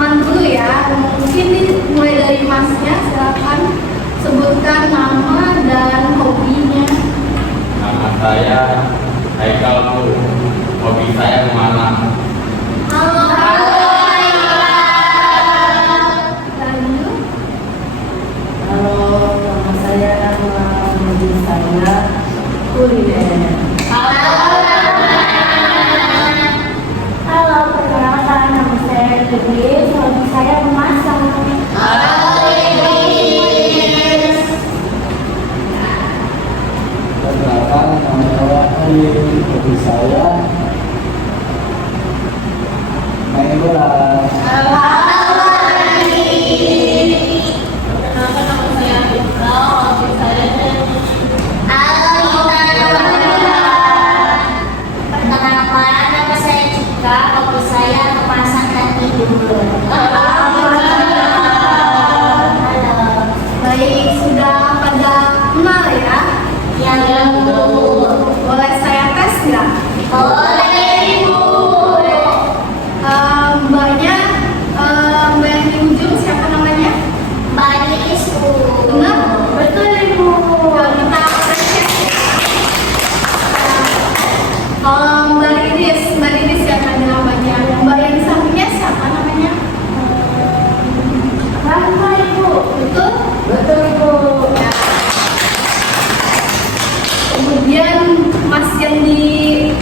perkenalan dulu ya. Mungkin mulai dari masnya, silakan sebutkan nama dan hobinya. Nama saya Haikal Bu. Hobi saya kemana? Halo. Lanjut. Halo, nama saya hobi saya kuliner. Halo, perkenalkan nama saya Iblis, hobi saya memasak. Perkenalkan nama saya Ari, hobi saya main bola. Perkenalkan nama saya Fitra, hobi saya Perkenalkan nama saya Cika, hobi saya memasak dan tidur. baik, sudah pada kenal ya. Yang Boleh saya tes nggak? boleh Ibu. Mbaknya, mbak yang di ujung siapa namanya? Mbak Nisu. Benar? Betul Ibu. Kita apresiasi ya. Kalau Mbak Riris siapa namanya? Mbak yang di sampingnya siapa namanya? Rafa Ibu. Betul? Betul Ibu. Ya. Kemudian Mas yang di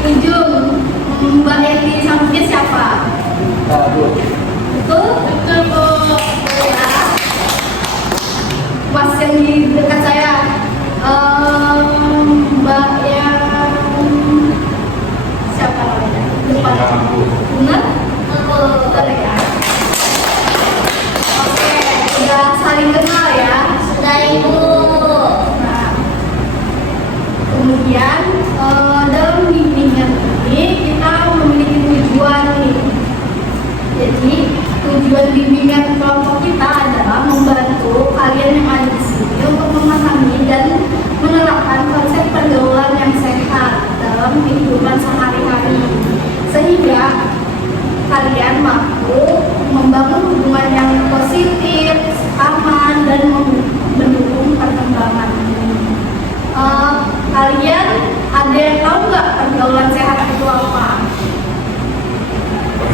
ujung, Mbak yang di sampingnya siapa? Kabut. Betul? Betul Bu. Ya. Mas yang di dekat saya, Mbak yang siapa namanya? Depan. Bu. Benar? Betul ya. Oke, sudah saling kenal ya. Sudah Ibu. Nah, kemudian dalam bimbingan ini kita memiliki tujuan nih. Jadi tujuan bimbingan kelompok kita adalah membantu kalian yang ada di sini untuk memahami dan menerapkan konsep pergaulan yang sehat dalam kehidupan sehari-hari, sehingga kalian mampu membangun hubungan yang positif, aman, dan mendukung perkembangan ini. Kalian ada yang tahu nggak pergaulan sehat itu apa?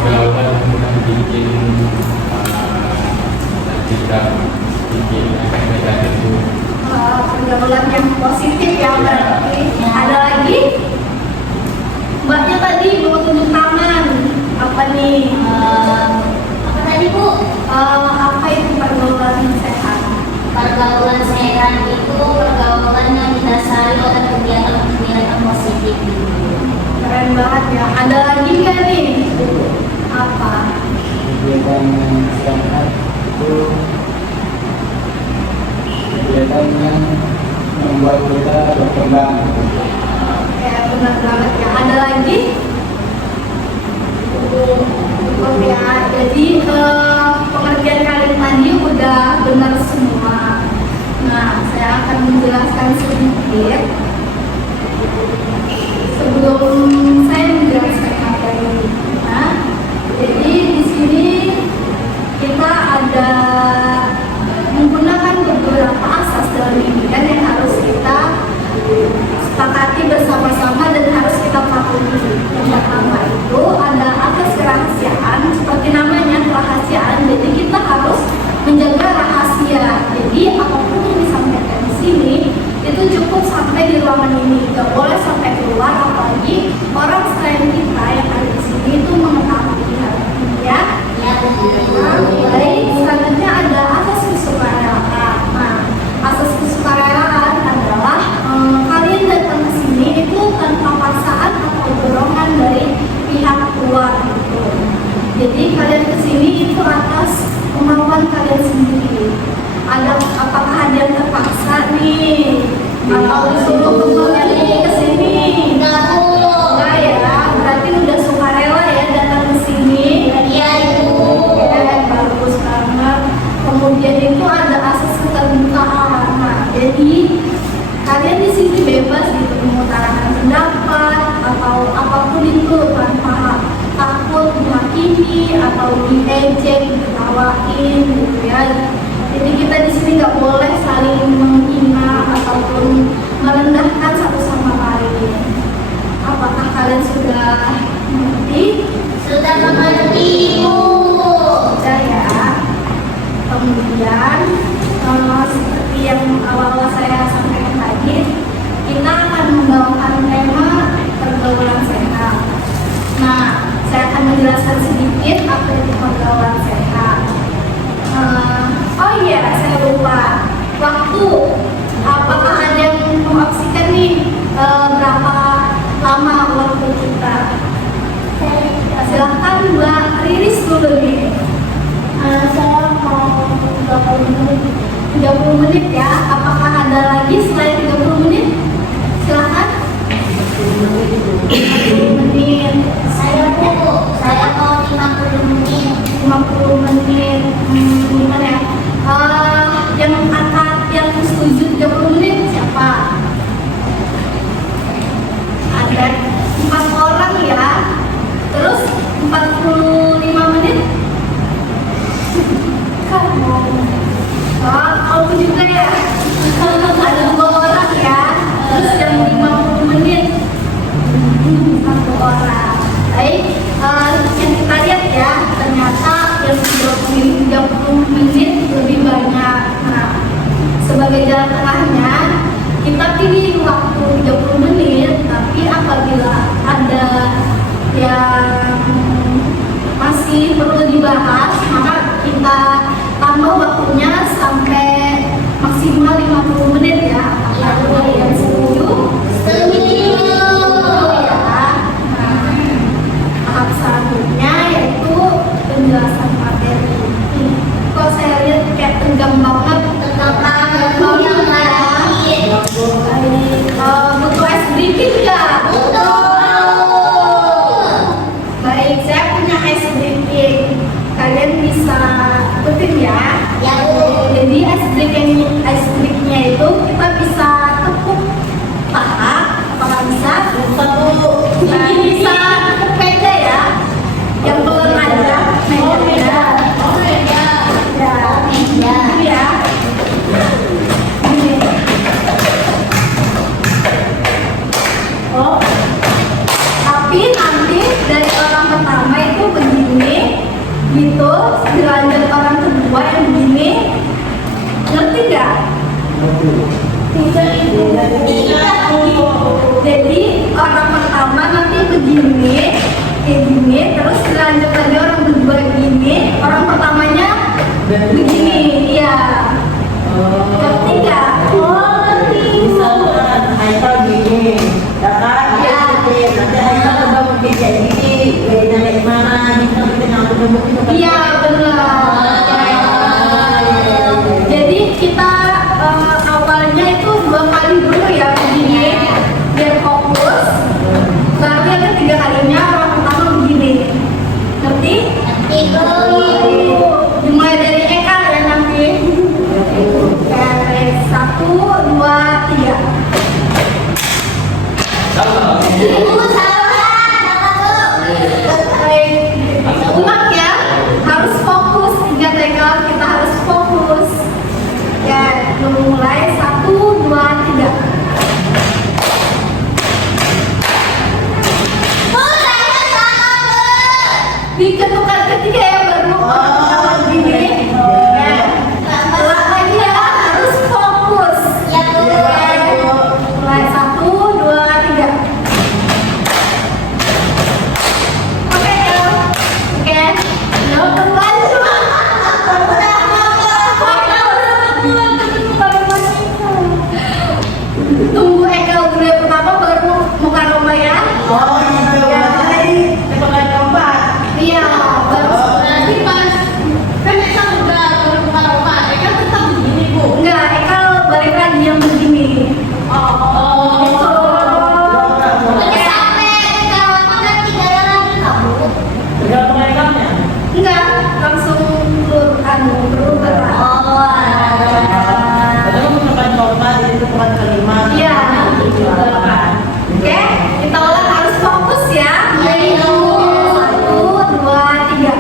Pergaulan bukan bikin tidak bikin efek negatif Bu. Pergaulan yang positif ya berarti. Ada lagi? Mbaknya tadi mau tunjuk tangan. Apa nih? Apa tadi Bu? Apa itu pergaulan yang sehat? Pergaulan sehat itu pergaulan yang didasari oleh kegiatan-kegiatan positif. Keren banget ya. Ada lagi nggak nih? Apa? Kegiatan yang sehat itu kegiatan yang membuat kita berkembang. Ya benar banget ya. Ada lagi? Cukup ya. Jadi pengertian kalian tadi udah benar semua. Nah, saya akan menjelaskan sedikit. Sebelum saya menjelaskan materi ini, nah, jadi di sini kita ada menggunakan beberapa asas dalam bimbingan yang harus kita sepakati bersama-sama dan harus kita patuhi. Yang pertama itu ada asas kerahasiaan, seperti namanya kerahasiaan. Jadi kita harus menjaga rahasia. Jadi apapun yang disampaikan di sini itu cukup sampai di ruangan ini, nggak boleh sampai keluar, apalagi orang selain kita yang ada di sini itu mengetahui hal ini ya. Ya betul. Nah, baik, selanjutnya ada asas kesukarelawan. Nah, asas kesukarelawan adalah kalian datang ke sini itu tanpa paksaan atau dorongan dari pihak luar gitu. Jadi kalian ke sini itu atas kemauan kalian sendiri. Apakah ada yang terpaksa nih? Atau disuruh kembali ke sini? Enggak Bu. Enggak ya, berarti udah sukarela ya datang ke sini. Iya Ibu. Bagus banget. Kemudian itu ada asas keterbukaan. Nah, jadi kalian di sini bebas gitu mengutarakan pendapat atau apapun itu tanpa takut dihakimi atau diejek gitu. lain gitu ya. Jadi kita di sini nggak boleh saling menghina ataupun merendahkan satu sama lain. Apakah kalian sudah mengerti? Sudah mengerti, Bu. Sudah ya. Kemudian seperti yang awal-awal saya sampaikan tadi, kita akan membawakan tema pergaulan sehat. Nah, saya akan menjelaskan sedikit apa itu pergaulan sehat. Oh iya, saya lupa. Waktu, apakah ada yang mengopsikan nih berapa lama waktu kita? Silahkan Mbak Riris dulu nih. Saya mau 30 menit. 30 menit ya. Apakah ada lagi selain 30 menit? Silahkan. 30 menit. Saya mau 50 menit. 50 menit. Gimana ya? Yang setuju 30 menit siapa? Ada 4 orang ya. Terus 45 menit. Kamu juga ya. Ada 2 orang ya. Terus yang 50 menit. 1 orang. Baik, yang kita lihat ya, ternyata yang sudah memilih 30 menit lebih banyak. Nah, sebagai jalan tengahnya, kita pilih waktu 30 menit, tapi apabila ada yang masih perlu dibahas, maka kita tambah waktunya sampai maksimal 50 menit ya. Apakah kalian setuju? Setuju. Ya. Tahap selanjutnya yaitu penjelasan materi. Kok saya lihat kayak tegang banget, Yang lain. butuh es briefing nggak? Baik, saya punya es briefing. Kalian bisa ikutin ya. Ya, Bu. Jadi ice breaknya itu kita bisa tepuk paha, apakah bisa? Nah, bisa tepuk meja ya, yang belum aja meja. Ya, gitu ya. Gini. Oh, tapi nanti dari orang pertama itu begini, gitu, dilanjut orang kedua yang begini, ngerti nggak? Jadi orang pertama nanti begini, kayak gini, terus dilanjut lagi orang kedua gini, orang pertamanya begini, iya. Ngerti nggak? Oh, ngerti. Iya, benar. Jadi kita awalnya itu 2 kali dulu ya begini, biar fokus. Baru yang ketiga kalinya orang pertama begini. Ngerti? Dimulai dari Eka ya nanti. Oke, 1, 2, 3. Ulang ya, harus fokus. Ingat ya, kita harus fokus. Ya, mulai 1, 2, 3. Diketukkan ketiga ya baru gini. Ya, ulang lagi ya, harus fokus. Mulai 1, 2, 3. Oke, no kembali. Tunggu Eka dulu yang pertama baru muka lomba ya. Iya, baru nanti pas kan Eka udah baru muka lomba, Eka tetap begini Bu. Enggak, Eka balik lagi yang begini. Enggak, langsung berubah. Iya, oke, kita ulang harus fokus ya. 1, 2, 3.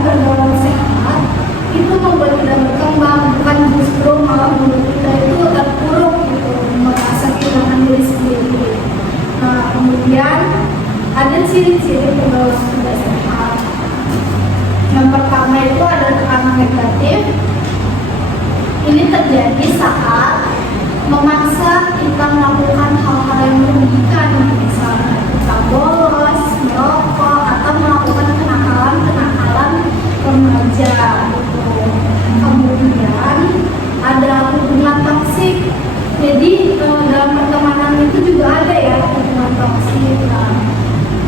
pergaulan sehat itu membuat kita berkembang, bukan justru malah membuat kita itu terpuruk gitu, merasa kehilangan diri sendiri. Nah, kemudian ada ciri-ciri pergaulan tidak sehat. Yang pertama itu ada tekanan negatif. Ini terjadi saat memaksa kita melakukan hal-hal yang merugikan, misalnya kita bolos, merokok, atau melakukan kenakalan remaja gitu. Kemudian ada hubungan toksik. Jadi dalam pertemanan itu juga ada ya hubungan toksik. Nah,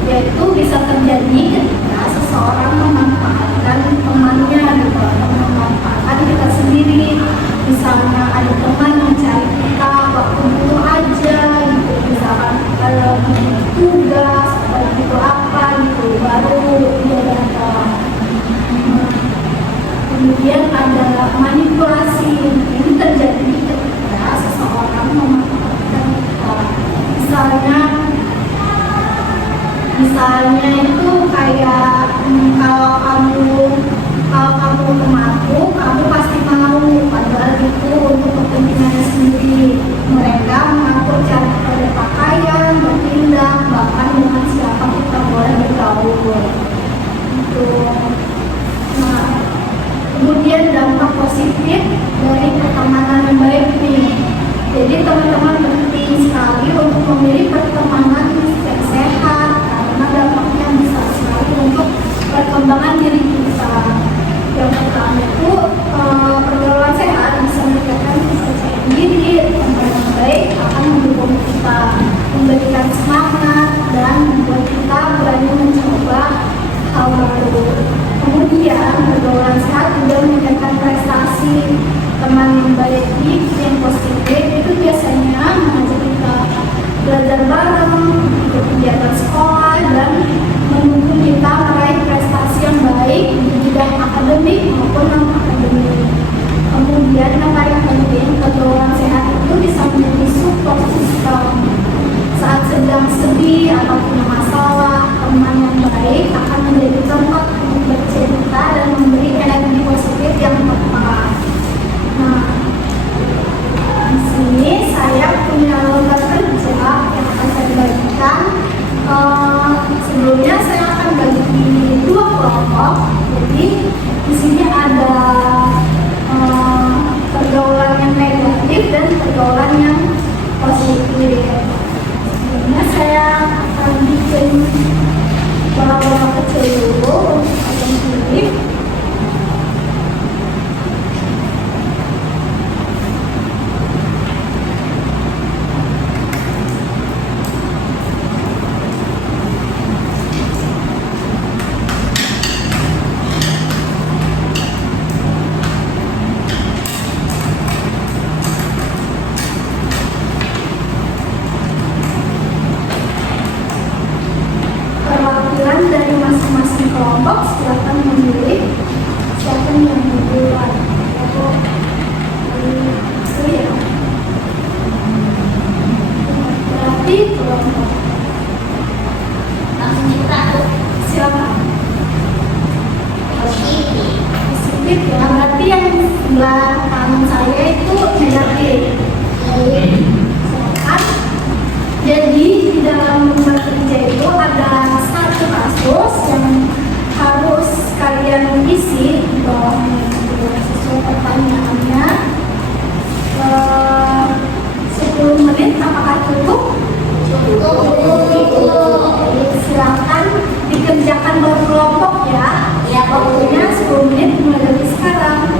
yaitu bisa terjadi ketika seseorang memanfaatkan temannya gitu, atau memanfaatkan kita sendiri. Misalnya ada teman mencari kita waktu butuh aja gitu, misalkan kalau butuh tugas atau butuh apa gitu, baru dia datang. Kemudian ada manipulasi. Ini terjadi ketika seseorang memanfaatkan kita. Misalnya itu kayak kalau kamu kemampu, kamu pasti mau, padahal itu untuk kepentingannya sendiri. Mereka mengatur cara kita berpakaian, bertindak, bahkan dengan siapa kita boleh bergaul. Itu. Nah, kemudian dampak positif dari pertemanan yang baik nih. Jadi teman-teman penting sekali untuk memilih pertemanan yang sehat, karena dampaknya besar sekali untuk perkembangan diri kita. Yang pertama itu pergaulan sehat bisa meningkatkan percaya diri. Teman yang baik akan mendukung kita, memberikan semangat, dan membuat kita berani mencoba hal baru. Kemudian pergaulan sehat juga meningkatkan prestasi. Teman yang baik, yang positif itu biasanya mengajak kita belajar bareng, ikut kegiatan sekolah, dan mendukung kita meraih prestasi yang baik di bidang akademik maupun non akademik. Kemudian yang paling penting, pergaulan sehat itu bisa menjadi support system. Saat sedang sedih atau punya masalah, teman yang baik akan menjadi tempat untuk bercerita dan memberi energi positif yang tepat. Nah, di sini saya punya lomba kerja yang akan saya bagikan. Sebelumnya saya akan bagi dua kelompok. Jadi di sini ada pergaulan yang negatif dan pergaulan yang positif. Sebelumnya saya akan bikin bola-bola kecil dulu untuk sendiri. Dari masing-masing kelompok silakan memilih siapa yang duluan. Itu ya. Berarti kelompok. Langsung kita Siapa? positif. Positif ya. Berarti yang sebelah kanan saya itu negatif. Silakan. Jadi di dalam lomba kerja itu ada satu kasus yang harus kalian isi di bawahnya sesuai pertanyaannya. 10 menit apakah cukup? Silakan dikerjakan berkelompok ya. Ya, Waktunya 10 menit mulai dari sekarang.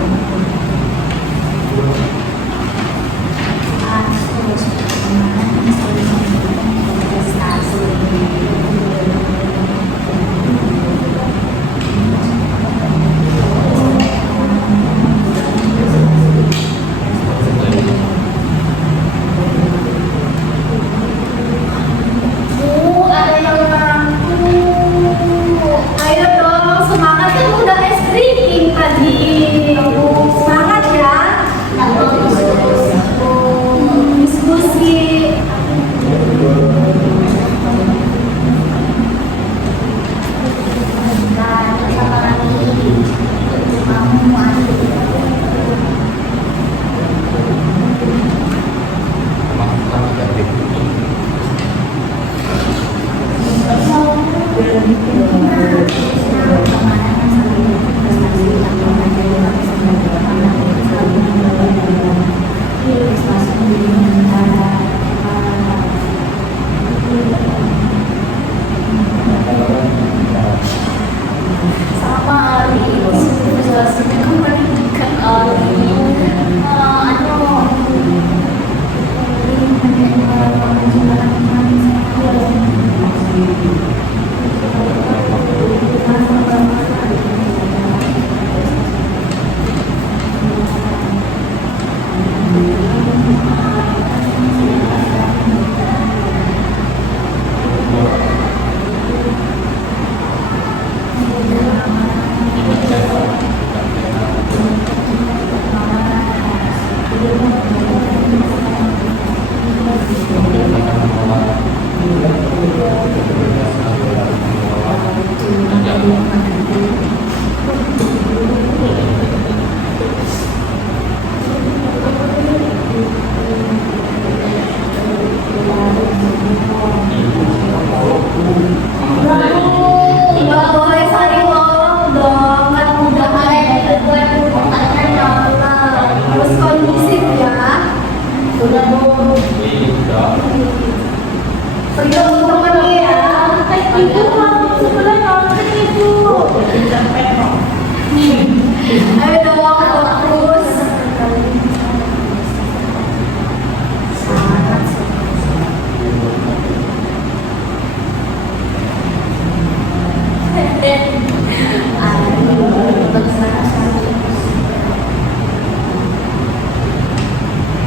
Nggak boleh saling ngomong dong, kan udah ada harus kondisif ya. Udah mau Sebelum temen ya. itu kamu sebelah nonton itu. Ayo dong, fokus.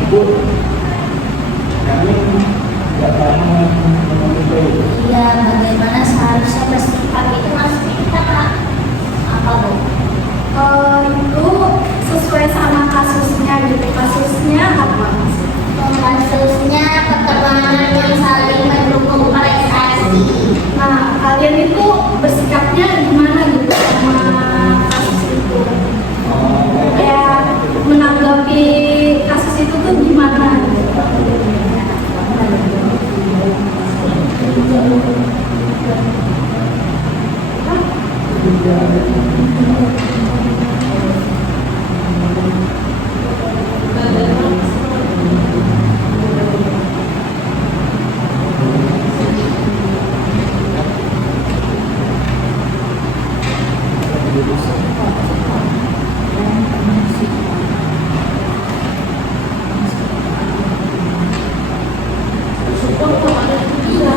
Bu, kami nggak paham mengenai itu. Iya, bagaimana seharusnya bersikap itu maksudnya kita Kak? Apa Bu? Itu sesuai sama kasusnya gitu. Kasusnya apa? Kasusnya pertemanan yang saling mendukung prestasi. Nah, kalian itu bersikapnya gimana gitu sama kasus itu? Ya, menanggapi kasus itu tuh gimana?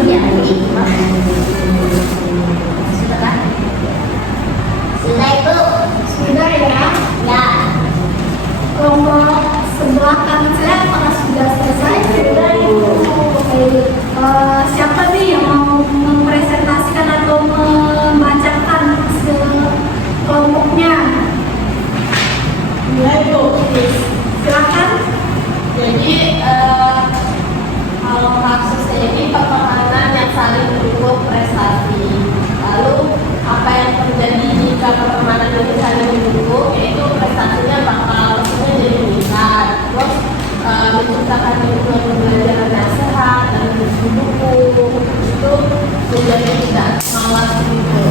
Iya, hikmah. Sudah kan? Sudah Ibu. Sudah ya? Ya. Kelompok sebelah kanan saya apakah sudah selesai? Sudah Ibu. Oke. Siapa nih yang mau mempresentasikan atau membacakan kelompoknya? Ya itu, Silakan. jadi kalau kasusnya ini pertemanan yang saling mendukung prestasi. Lalu apa yang terjadi jika pertemanan ini saling mendukung, yaitu prestasinya bakal maksudnya jadi meningkat. Terus menciptakan lingkungan pembelajaran yang sehat dan mendukung itu menjadi tidak malas gitu.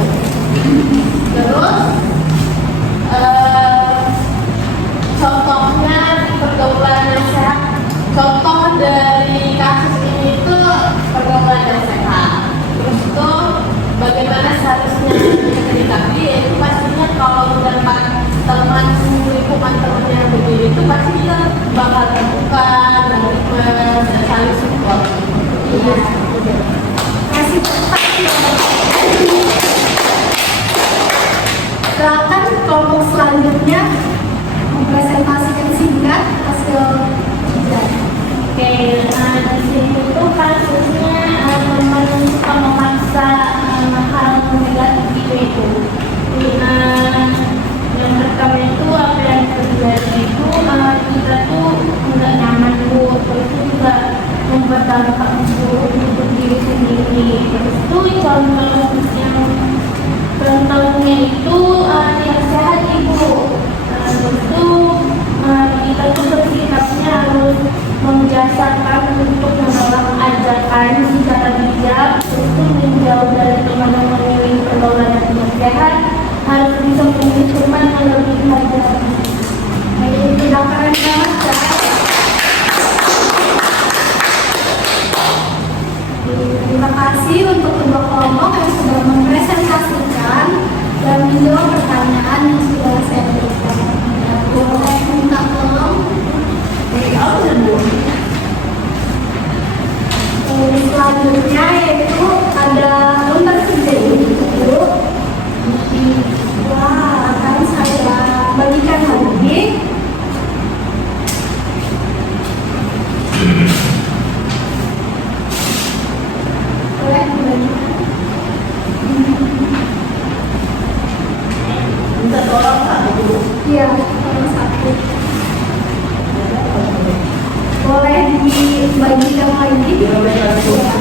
Terus contohnya pergaulan yang sehat, contoh dari kasus ini itu pergaulan yang sehat. Terus itu bagaimana seharusnya kita menyikapi, yaitu pastinya kalau mendapat teman lingkungan teman yang begini itu pasti kita bakal terbuka dan saling support. Iya. Kasih cepat. Silakan kelompok selanjutnya mempresentasikan singkat hasil kerja. Oke, di sini tuh kasusnya teman suka memaksa hal negatif itu. Yang pertama itu apa yang terjadi itu kita tuh nggak nyaman tuh, terus itu juga membuat dampak untuk diri sendiri. Terus itu contohnya itu yang sehat Ibu. Terus itu kita tuh bersikapnya harus membiasakan untuk menolak ajakan secara bijak, terus itu menjauh dari satu. Iya, nomor 1. Boleh dibagikan lagi? Ya.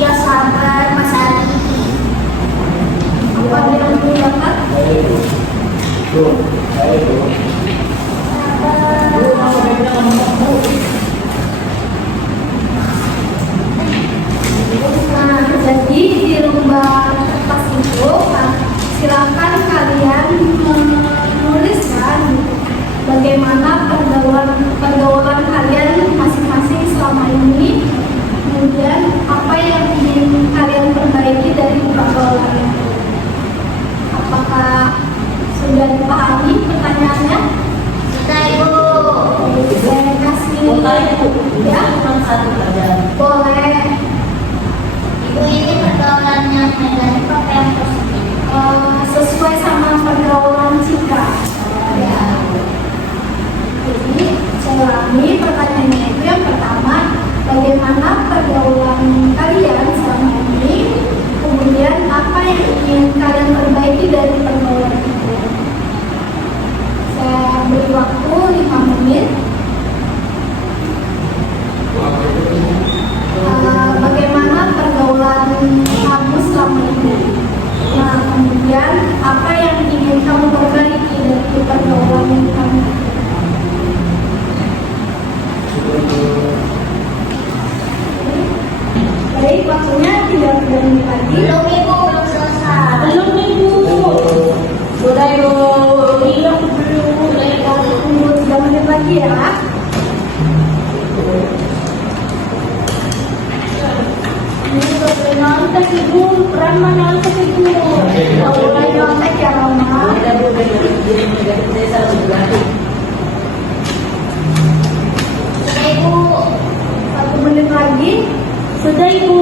Ya sabar Mas Ali. Apa ada yang belum dapat? Saya itu. Tuh, saya itu. Nah, jadi di lomba kertas itu, silakan kalian menuliskan bagaimana pergaulan kalian masing-masing selama ini, kemudian apa yang ingin kalian perbaiki dari pergaulan. Apakah sudah dipahami pertanyaannya? Sudah Ibu. Saya kasih ya, Cuma satu pelajaran. boleh. Ibu ini pergaulan yang negatif apa yang positif? Sesuai sama pergaulan Cika. Ya. Jadi saya ulangi pertanyaannya itu yang pertama, bagaimana pergaulan kalian selama ini, kemudian apa yang ingin kalian perbaiki dari pergaulan itu. Saya beri waktu 5 menit. Bagaimana pergaulan kamu selama ini. Nah, kemudian apa yang ingin kamu perbaiki dari pergaulan kamu. Baik, waktunya tidak berhenti lagi. Belum Ibu, belum selesai. Belum Ibu. Sudah Ibu. Iya belum. Tunggu 3 menit lagi ya. Ini boleh nonton Ibu. Peran mana nonton Ibu? Mulai nyontek ya Roma. Ada Bu, jadi negatif saya salah berarti. Sudah Ibu. 1 menit lagi. Sudah Ibu.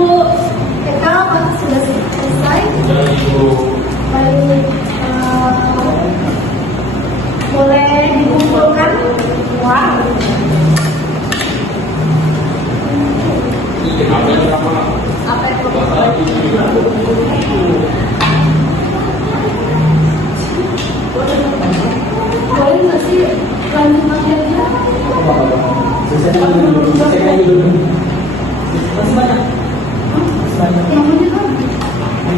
Eka, waktu sudah selesai. Sudah Ibu. Baik, boleh dikumpulkan uang. Apa yang sama? Apa yang Boleh nggak sih lanjut materinya? Selesaikan dulu. Selesaikan dulu. Masih banyak. Masih banyak. Yang menit lagi.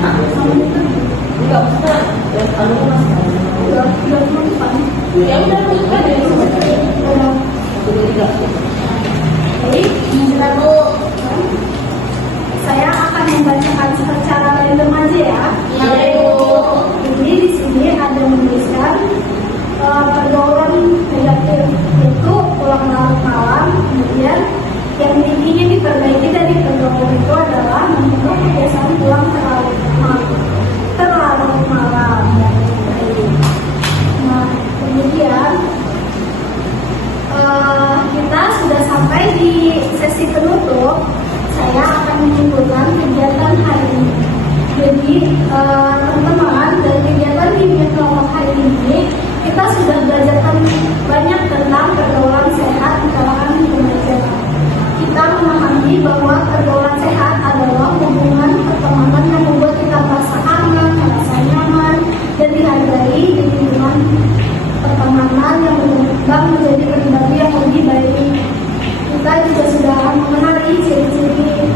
Yang menit lagi. enggak usah. Ya kalau Mas. Udah 30 menit Pak. Ya udah bukan ya. Udah. Baik, Sudah Bu. saya akan membacakan secara random aja ya. Ya Ibu. Jadi di sini ada menuliskan pergaulan negatif itu pulang larut malam, kemudian yang ingin diperbaiki dari pergaulan itu adalah membentuk kebiasaan pulang terlarut malam. Nah, kemudian kita sudah sampai di sesi penutup. Saya akan menyimpulkan kegiatan hari ini. Jadi teman-teman, dari kegiatan bimbingan kelompok hari ini kita sudah belajar banyak tentang pergaulan sehat di kalangan remaja. Kita memahami bahwa pergaulan sehat adalah hubungan pertemanan yang membuat kita merasa aman, merasa nyaman, dan dihargai di lingkungan pertemanan yang berkembang menjadi pribadi yang lebih baik. Kita juga sudah mengenali ciri-ciri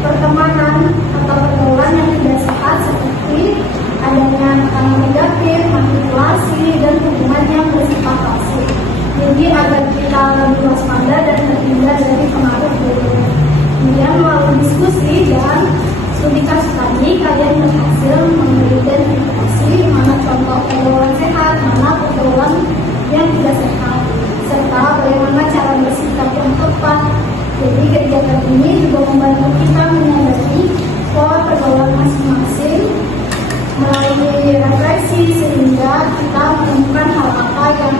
pertemanan atau pergaulan yang tidak sehat seperti adanya tekanan negatif, manipulasi, dan hubungan yang bersifat toksik. Jadi agar kita lebih waspada dan terhindar dari pengaruh buruk. Kemudian melalui diskusi dan studi kasus tadi, kalian berhasil mengidentifikasi mana contoh pergaulan sehat, mana pergaulan yang tidak sehat, serta bagaimana cara bersikap yang tepat. Jadi kegiatan ini juga membantu kita menyadari pola pergaulan masing-masing melalui refleksi sehingga kita menemukan hal apa yang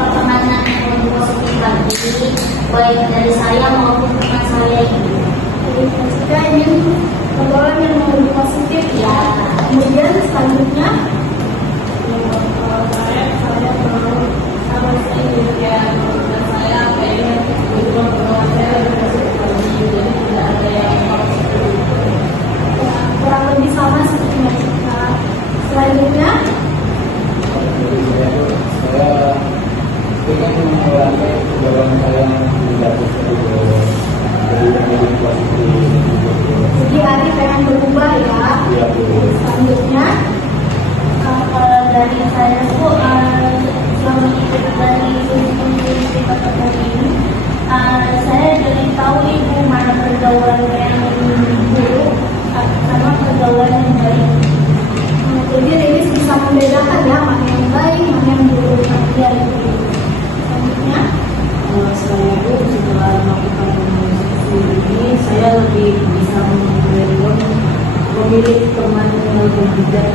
pertemanan yang lebih positif lagi, baik dari saya maupun teman saya ini. Jadi kita ingin obrolan yang lebih positif ya. Kemudian selanjutnya Kalau saya mau sama saya ya, menurut saya kayaknya hubungan pertemanan saya lebih positif lagi, jadi tidak ada yang harus kurang lebih sama seperti kita. Selanjutnya saya ingin mengurangi kebiasaan saya yang negatif itu jadi lebih positif. jadi Ari pengen berubah ya. Iya Bu. Selanjutnya Kalau dari saya tuh selama ikut dari cerita ini, saya jadi tahu ibu mana pergaulan yang buruk sama pergaulan yang baik. jadi Riris bisa membedakan ya mana yang baik, mana yang buruk. Ya, gitu. Selanjutnya saya pun setelah melakukan ini saya lebih bisa memilih teman yang lebih bijak